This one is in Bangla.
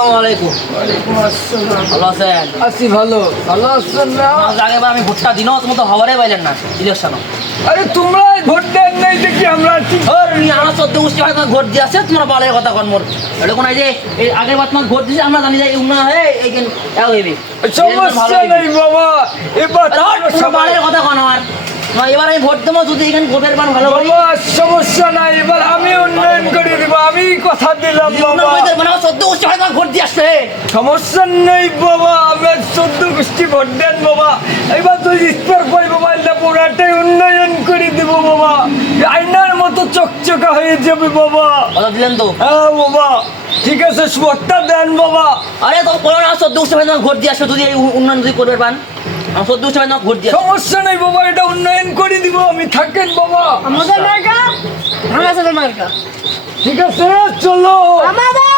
আসসালামু আলাইকুম। ওয়ালাইকুম আসসালাম। ভালো আছেন? আছি ভালো। ভালো আছেন না? আগেবার আমি ভোটটা দিনও তোমার তো হওয়ারে পাইলেন না ইলেকশন। আরে তোমরা ভোট দেন নাই দেখি আমরা ঠিক আমরা 14 গোষ্ঠী ভাই তোমার ভোট দিয়ে আছে, তোমরা বালের কথা কন মোর এরকম নাই যে এই আগের বার তোমার ভোট দিয়েছে, আমরা জানি যে উন্নয়ন হয়ে এইখানে হইবে সমস্যা নেই বাবা। এবার বালের কথা কন আমার এবার আমি ভোট দেবো যদি এখানে ভোটের মান ভালো করি বাবা সমস্যা নাই, এবার আমি উন্নয়ন করে দিব, আমি কথা দিলাম বাবা। মানে 14 গোষ্ঠী ভাই তোমার ভোট দিয়ে আসছে। সমস্যা নেই বাবা, আমি 14 গোষ্ঠী ভোট দেন বাবা। এবার তুই ইস্তার করি বাবা, এটা পুরাটাই উন্নয়ন করে দিব বাবা, আয়নার মতো চকচকা হয়ে যাবে বাবা। কথা দিলেন তো? হ্যাঁ বাবা ঠিক আছে, ভোটটা দেন বাবা। আরে তো কোনো না 14 গোষ্ঠী ভাই তোমার ভোট দিয়ে আসবে যদি এই উন্নয়ন যদি করবে পান। 14 গোষ্ঠী ভাই তোমার ভোট দিয়ে সমস্যা নেই বাবা, এটা উন্নয়ন করে দিব আমি, থাকেন বাবা। আমাদের মার্কা ভাঙাচোরা মার্কা। ঠিক আছে চলো। আমাদের